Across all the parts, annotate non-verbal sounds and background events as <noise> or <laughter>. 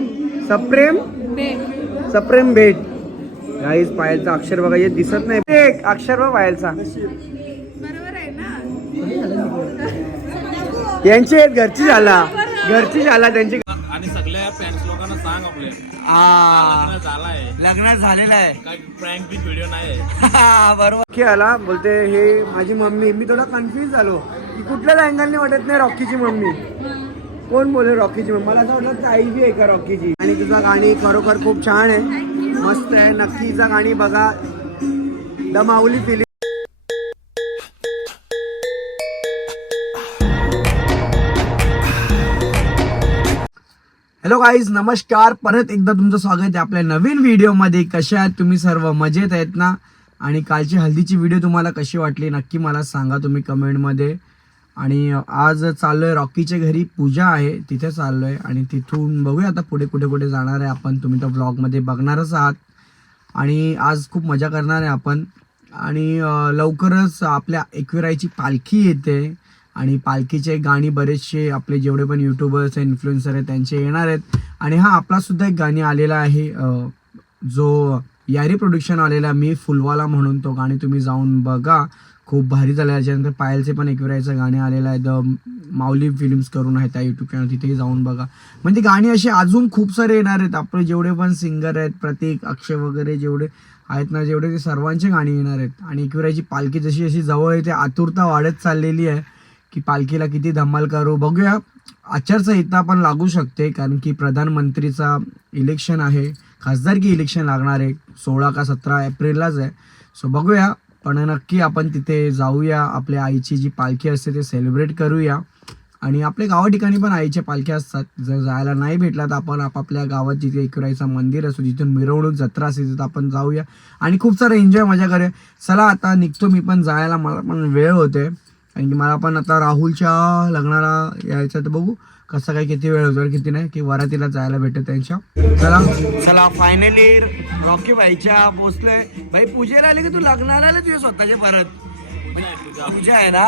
सप्रेम. सप्रेम? भेट सप्रेम भेट. गाईज पायलचा अक्षर बघा हे दिसत नाही. एक अक्षर बघ पायलचा बरोबर आहे ना यांची आहेत घरची झाला घरची झाला त्यांची. आणि सगळ्या फॅन्स लोकांना सांग आपले. आ, लग्न झालाय. लग्न झालेलं आहे. काय प्रँक बी व्हिडिओ नाही बरोबर. की आला बोलते हे माझी मम्मी. मी थोडा कन्फ्युज झालो. की कुठल्याच अँगलने वाटत नाही रॉकीची मम्मी. कोण बोले रॉकीची? मला असं वाटलं आई बी आहे का रॉकीची? आणि तुझं गाणी खरोखर खूप छान आहे. मस्त आहे. नक्कीच गाणी बघा. दमावली फिलिंग हॅलो गाईज नमस्कार. परत एकदा तुमचं स्वागत आहे आपल्या नवीन व्हिडिओमध्ये कशा आहात तुम्ही सर्व? मजेत आहेत ना? आणि कालची हल्दीची व्हिडिओ तुम्हाला कशी वाटली? नक्की मला सांगा तुम्ही कमेंटमध्ये आणि आज चाललो आहे रॉकीच्या घरी पूजा आहे तिथे चाललो आहे आणि तिथून बघूया आता पुढे कुठे कुठे जाणार आहे आपण. तुम्ही तर ब्लॉगमध्ये बघणारच आहात. आणि आज खूप मजा करणार आहे आपण. आणि लवकरच आपल्या एकविराईची पालखी येते. आणि पालखीचे गाणी बरेचसे आपले जेवढे पण युट्यूबर्स इन्फ्लुएन्सर आहेत त्यांचे येणार आहेत. आणि हा आपलासुद्धा एक गाणी आलेला आहे जो यारी प्रोडक्शन आलेला मी फुलवाला म्हणून तो गाणी तुम्ही जाऊन बघा. खूप भारी झालं. त्याच्यानंतर पायलचे पण एकविराईचं गाणे आलेलं आहे. द माऊली फिल्म्स करून आहे त्या यूट्यूब चॅनल तिथेही जाऊन बघा. म्हणजे गाणी अशी अजून खूप सारे येणार आहेत. आपले जेवढे पण सिंगर आहेत प्रतीक अक्षय वगैरे जेवढे आहेत ना जेवढे ते सर्वांचे गाणी येणार आहेत. आणि एकविराईची पालखी जशी अशी जवळ येते आतुरता वाढत चाललेली आहे की पालखीला किती धमाल करू. बघूया. आचारसंहिता पण लागू शकते कारण की प्रधानमंत्रीचा इलेक्शन आहे. खासदारकी इलेक्शन लागणार आहे. सोळा का सतरा एप्रिललाच आहे. सो बघूया. पण नक्की आपण तिथे जाऊया. आपल्या आईची जी पालखी असते ते सेलिब्रेट करूया. आणि आपल्या गावा ठिकाणी पण आईच्या पालख्या असतात. जर जायला नाही भेटला तर आपण आपापल्या गावात जिथे एकराईचं मंदिर असो जिथून मिरवणूक जत्रा असते तिथं आपण जाऊया. आणि खूप सारं एन्जॉय मजा करूया. चला आता निघतो मी पण जायला. मला पण वेळ होते कारण की मला पण आता राहुलच्या लग्नाला यायचं तर बघू. कसं काय किती वेळ होतो किती नाही की वरातीला जायला भेटत त्यांच्या? चला. चला फायनली रॉकी भाईच्या पोचलोय भाई पूजेला आले की तू? लग्नाला आले तुझ्या स्वतःच्या परत? पूजा आहे ना?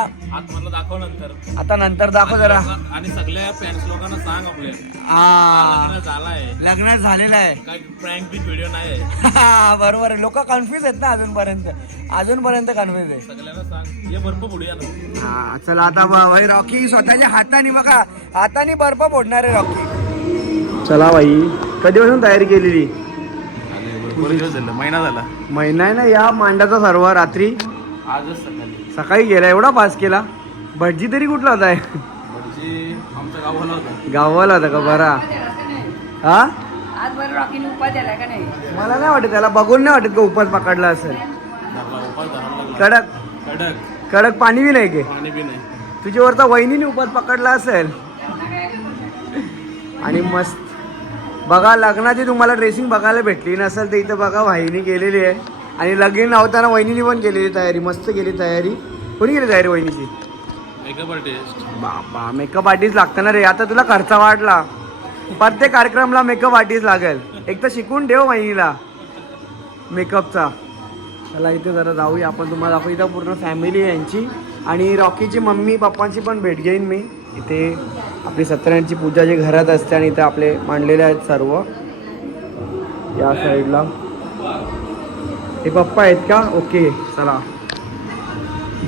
दाखव नंतर. आता नंतर दाखव जरा. आणि सगळ्या फॅन्स लोकांना सांग आपले. हा लग्न झालाय. लग्न झालेलं आहे. काय प्रँक बी व्हिडिओ नाही बरोबर आहे. लोक कन्फ्युज आहेत ना अजूनपर्यंत. अजूनपर्यंत कन्फ्युज आहे. सगळ्यांना सांग. पुढे ना. हा चला आता ब- भाई रॉकी स्वतःच्या हाताने बघा. हाताने बर्फ फोडणार आहे रॉकी चला भाई कधीपासून तयारी केलेली? भरपूर दिवस झाला. महिना झाला. महिना आहे ना या मांडाचा सर्व रात्री. आजच सकाळी. सकाळी गेला एवढा पास केला? भटजी तरी कुठला होता? आमच्या गावाला होता. गावाला होता का? बरा. हा? आज बरं रॉकीने उपाय दिला का नाही? मला नाही वाटत त्याला बघून नाही वाटत का उपास पकडला असेल. कडक. कडक. कडक पाणी बी नाही के? पाणी बी नाही. तुझ्यावरचा वहिनीने उपास पकडला असेल. आणि मस्त. बघा लग्नाची तुम्हाला ड्रेसिंग बघायला भेटली नसेल तर इथं बघा वाहिनी गेलेली आहे. आणि लगीन लावताना वहिनीने पण केलेली तयारी मस्त केली तयारी. कोणी केली तयारी वहिनीची? मेकअप आर्टिस्ट बाबा मेकअप आर्टिस्ट लागतं ना रे. आता तुला खर्च वाढला. प्रत्येक कार्यक्रमला मेकअप आर्टिस्ट लागेल. एक तर शिकून ठेव वहिनीला. मेकअपचा चला इथे जरा जाऊया. आपण तुम्हाला दाखवू. इथं पूर्ण फॅमिली यांची. आणि रॉकीची मम्मी पप्पांची पण भेट घेईन मी. इथे आपली सत्यनारायणची पूजा जी घरात असते आणि इथे आपले मांडलेले आहेत सर्व. या साईडला हे पप्पा आहेत का? ओके चला.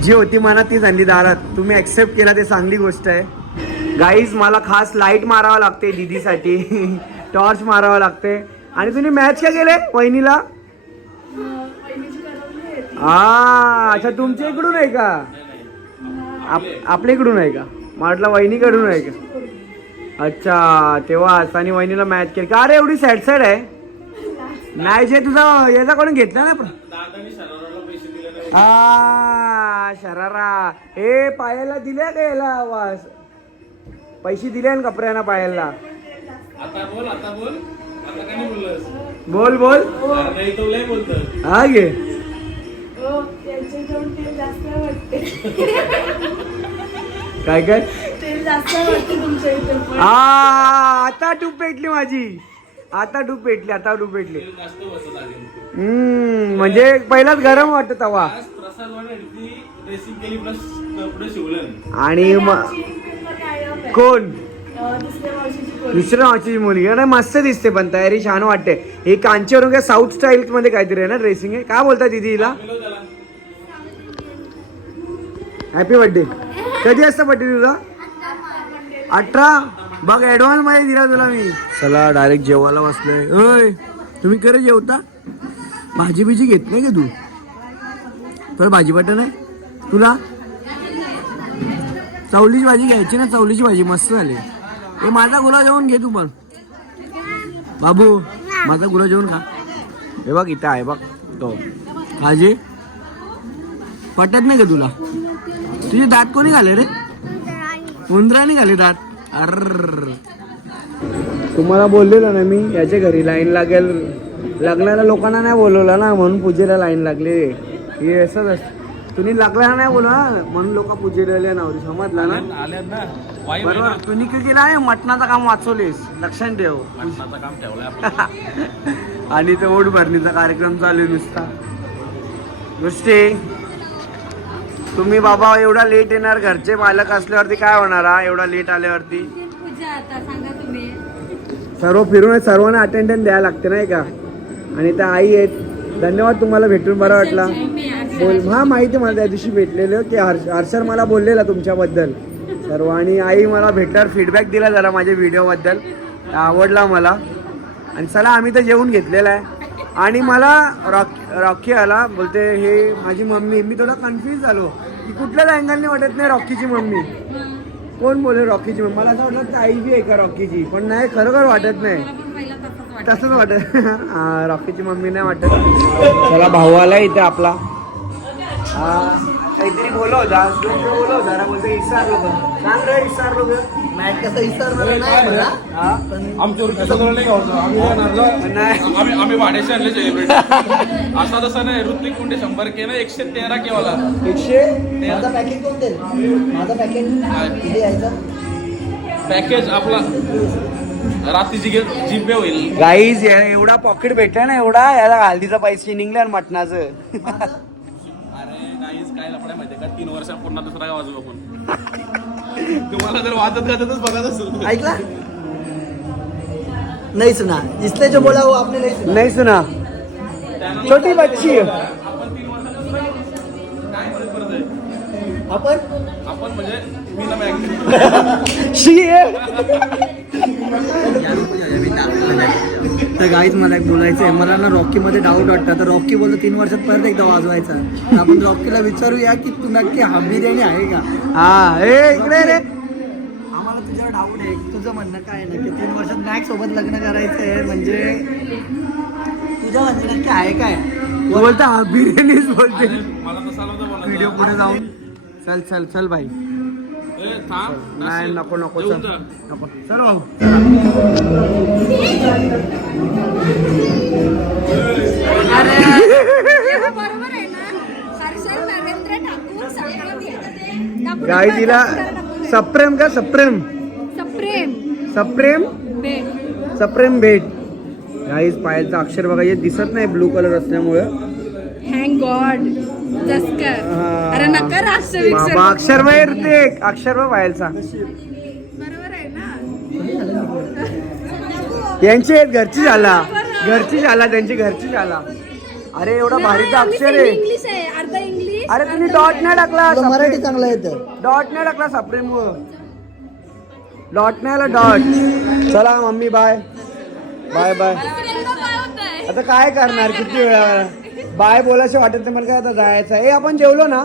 जी होती मनात ती झाली दारात. तुम्ही ऍक्सेप्ट केला ते चांगली गोष्ट आहे. गाईज मला खास लाइट मारावं लागते दीदीसाठी. टॉर्च <laughs> मारावं लागते. आणि तुम्ही मॅच का गेले वहिनीला? हा अच्छा तुमच्या इकडून आहे का? आप- आपल्या इकडून आहे का? म्हटलं वहिनीकडून आहे का? अच्छा तेव्हा आणि वहिनीला मॅच केली. का अरे एवढी सॅड सॅड आहे? नाही जे तुझा याच्याकडून घेतला ना दादानी शराराला पैसे दिले नाही. आ शरारा. ए पायाला दिले का याला आवाज पैसे दिले ना कपड्यांना पायाला. आता बोल आता बोल. हा घे. हो त्यांचे दोन तेल जास्त वाटते. काय काय? तेल जास्त वाटते तुमच्या इथे पण. आ आता टूप पेटली माझी. आता टूप पेटली आता बसत आली हम्म म्हणजे पहिलाच गरम वाटत तवा आज प्रसाद वाणे ड्रेसिंग केली प्लस कपडे शिवलं. आणि? कोण. दुसऱ्या मावशीची मुलगी. अरे मस्त दिसते पण तयारी छान वाटते. हे कांचीवरून काय साऊथ स्टाईल मध्ये काहीतरी आहे ना ड्रेसिंग आहे काय बोलता दीदी हिला? हॅपी बर्थडे कधी असतं बर्थडे तुझा? अठरा? बघ ऍडव्हान्समध्ये दिला तुला मी. चला डायरेक्ट जेवायला बसलोय. होय तुम्ही खरं जेवता? भाजी बिजी घेत नाही का तू? तर भाजी बटन आहे तुला? चवलीची भाजी घ्यायची ना चवलीची भाजी मस्त झाली. हे माझा गुलाबजामुन घे तू पण. बाबू माझा गुलाबजामुन खा. हे बघ इथं आहे बघ तो. खाजे पटत नाही का तुला? तुझे दात कोणी घाले रे? उंदराने घाले दात? तुम्हाला बोललेलो ना मी याच्या घरी लाईन लागेल. लग्नाला लोकांना नाही बोलवलं ना म्हणून पूजेला लाईन लागली. हे असंच असतं तुम्ही लग्नाला नाही बोलवा म्हणून लोक पूजेला नवरी समजला ना? बरोबर. तुम्ही किती नाही मटणाचं काम वाचवलेस. लक्षात ठेव. काम आपण. <laughs> आणि ते ओढ भरणीचा कार्यक्रम चालू नुसता. गोष्टी. तुम्ही बाबा एवढा लेट येणार घरचे मालक असल्यावरती काय होणार हा? एवढा लेट आल्यावरती? पूजा आता सांगा तुम्ही. सर्व फिरून सर्वांना अटेंडन्स द्यायला लागते नाही का? आणि त्या आई आहेत. धन्यवाद तुम्हाला भेटून बरं वाटला. बोल हा माहिती मला त्या दिवशी भेटलेलं की हर्ष हर्षर मला बोललेला तुमच्याबद्दल. सर्व आणि आई मला भेटल्यावर फीडबॅक दिला जरा माझ्या व्हिडिओबद्दल आवडला मला. आणि चला आम्ही तर जेवून घेतलेला आहे. आणि मला रॉक रॉकी आला बोलते हे माझी मम्मी. मी थोडा कन्फ्यूज झालो. की कुठल्याच अँगलने वाटत नाही रॉकीची मम्मी. कोण बोले रॉकीची मम्मी? मला असं वाटलं की आई बी आहे का रॉकीची? पण नाही खरोखर वाटत नाही. तसंच वाटत. <laughs> रॉकीची मम्मी नाही वाटत. चला भाऊ आला इथे आपला. काहीतरी बोलव होता बोलव होता जरा बोलतो इसार लोक सांग रे इसार लोक हा? आमच्यावर कसं झालं नाही का होतं? आम्ही येणार ना. नाही. आम्ही आम्ही भाड्याचे आणले सेलिब्रिटी <laughs> असा तसा नाही. ऋतिक कुंडे शंभर के ना? एकशे तेरा केवाला एकशे? माझा पॅकेट कोण देईल माझा पॅकेट किती यायचं? पॅकेज आपला रात्रीची गे जीपे होईल. गाईज एवढा पॉकेट भेटला ना एवढा याला हल्दीचा पैसे निघले आणि मटणाचं. अरे काहीच काय लफड्या माहितीये का? तीन वर्षात पुन्हा दुसरा गाव वाजवू आपण <laughs> तुम्हाला जर वाजत गाजतच बघत असेल ऐकला? नहीं सुना. इसने जो बोला वो आपने नहीं सुना. नहीं सुना. छोटी बच्ची. अपन अपन म्हणजे मी ना मॅग. <laughs> शी तर गाईच मला एक बोलायचं आहे मला ना रॉकीमध्ये डाऊट वाटतं. तर रॉकी बोलतो तीन वर्षात परत एकदा वाजवायचा. आपण रॉकीला विचारूया की तू नक्की हा बिर्याणी आहे का? हा. ए इकडे रे. आम्हाला तुझ्यावर डाऊट आहे. तुझं म्हणणं काय आहे? ना की तीन वर्षात मॅक सोबत लग्न करायचं आहे म्हणजे तुझं म्हणजे नक्की आहे काय? बोलता हा बिर्याणीच बोलते. व्हिडिओ पुढे जाऊन. चल चल चल भाई नाही नको नको चल. जा. नको. चल भाऊ. <laughs> बरोबर आहे ना. हर्षल नरेंद्र ठाकूर संप्रेम. ठाकूर गाई तिला. सप्रेम का सप्रेम? सप्रेम. सप्रेम? भेट. सप्रेम भेट. गाईज पायाचं अक्षर बघा हे दिसत नाही ब्लू कलर असल्यामुळं. थँक गॉड हा. अरे नका बाबा अक्षर बाहेर ते. अक्षर पायलचा बरोबर आहे ना? यांची आहेत घरची झाला. घरची झाला त्यांची घरची झाला. अरे एवढा भारीचा अक्षर आहे. इंग्लिश आहे. अर्धा इंग्लिश अरे तुम्ही डॉट नाही टाकला मराठी चांगलं येतं डॉट नाही टाकला सप्रेम डॉट नाही आला डॉट चला मम्मी बाय बाय बाय आता काय करणार? किती वेळा? बाय बोलायचं वाटत नाही मला काय आता जायचं ए आपण जेवलो ना?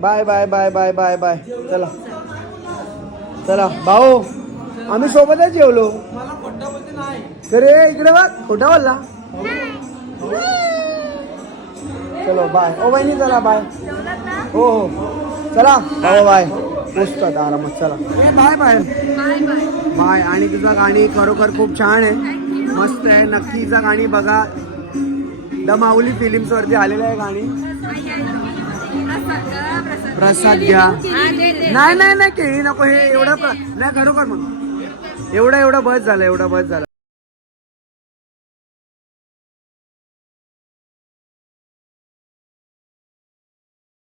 Bye bye bye bye bye bye. चला. चला. भाऊ आम्ही सोबतच जेवलो. अरे इकडे बघ. खोटा बोलला. चलो बाय. ओ बहिणी चला बाय. हो हो. चला. हो बाय. पुस्तक आरामात. चला. ए, बाय बाय. बाय. आणि तुझं गाणी खरोखर खूप छान आहे. मस्त आहे. नक्की गाणी बघा. द माऊली फिल्म्स वरती आलेलं आहे गाणी. प्रसाद घ्या. नाही नाही नाही केळी नको हे एवढं नाही खरोखर मग? एवढं एवढं बस झालं एवढं बस झालं.